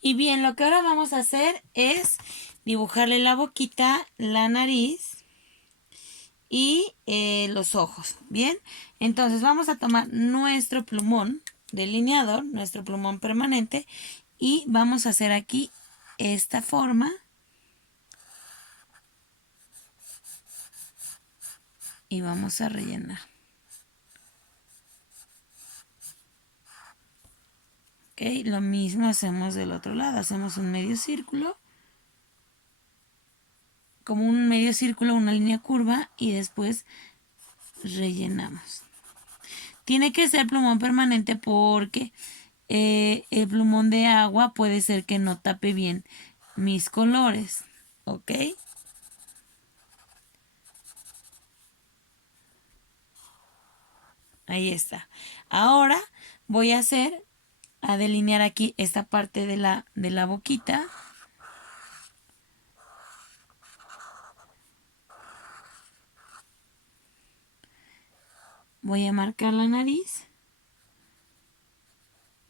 Y bien, lo que ahora vamos a hacer es dibujarle la boquita, la nariz y los ojos. Bien, entonces vamos a tomar nuestro plumón delineador, nuestro plumón permanente, y vamos a hacer aquí esta forma. Y vamos a rellenar. Ok, lo mismo hacemos del otro lado. Hacemos un medio círculo. Como un medio círculo, una línea curva y después rellenamos. Tiene que ser plumón permanente porque el plumón de agua puede ser que no tape bien mis colores. ¿Ok? Ahí está. Ahora voy a delinear aquí esta parte de la boquita. Voy a marcar la nariz,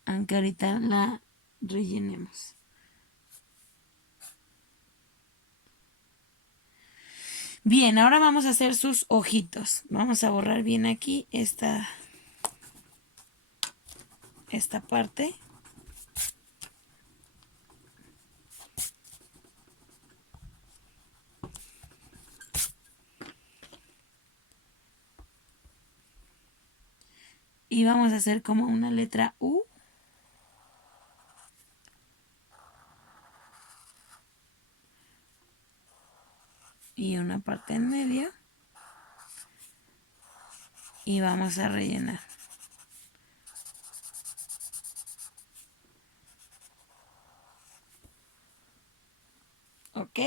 aunque ahorita la rellenemos. Bien, ahora vamos a hacer sus ojitos. Vamos a borrar bien aquí esta parte. Y vamos a hacer como una letra U. Y una parte en medio. Y vamos a rellenar. ¿Ok?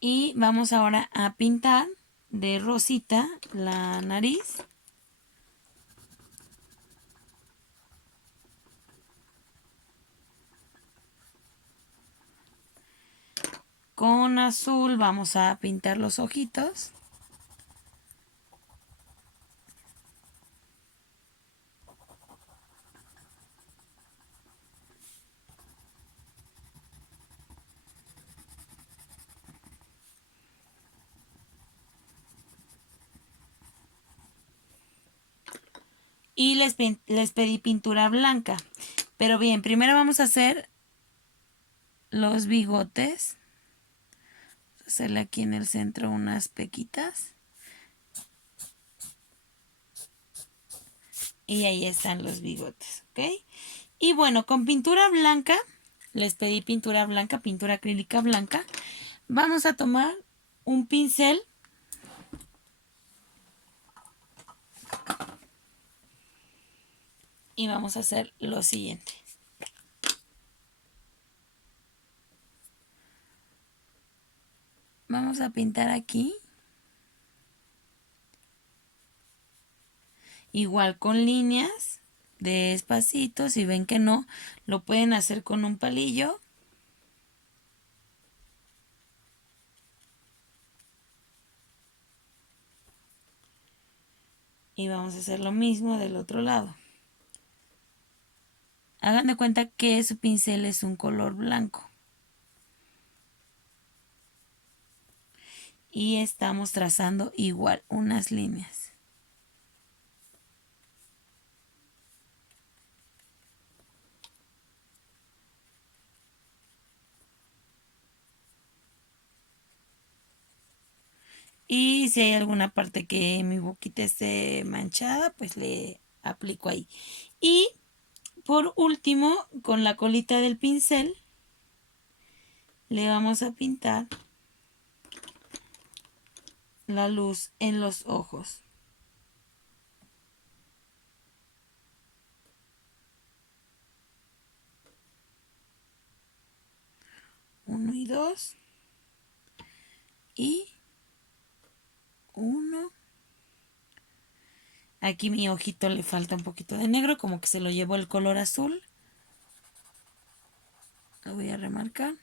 Y vamos ahora a pintar de rosita la nariz. Con azul vamos a pintar los ojitos. Y les pedí pintura blanca. Pero bien, primero vamos a hacer los bigotes. Hacerle aquí en el centro unas pequitas. Y ahí están los bigotes, ¿ok? Y bueno, con pintura blanca, les pedí pintura blanca, pintura acrílica blanca. Vamos a tomar un pincel y vamos a hacer lo siguiente. Vamos a pintar aquí. Igual con líneas, despacito. Si ven que no, lo pueden hacer con un palillo. Y vamos a hacer lo mismo del otro lado. Hagan de cuenta que su pincel es un color blanco. Y estamos trazando igual unas líneas. Y si hay alguna parte que mi boquita esté manchada, pues le aplico ahí. Y por último, con la colita del pincel, le vamos a pintar la luz en los ojos. Uno y dos. Y uno. Aquí mi ojito le falta un poquito de negro, como que se lo llevó el color azul. Lo voy a remarcar.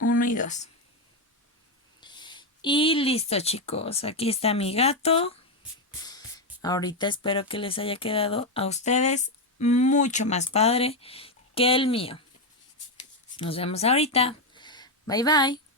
Uno y dos. Y listo, chicos. Aquí está mi gato. Ahorita espero que les haya quedado a ustedes mucho más padre que el mío. Nos vemos ahorita. Bye bye.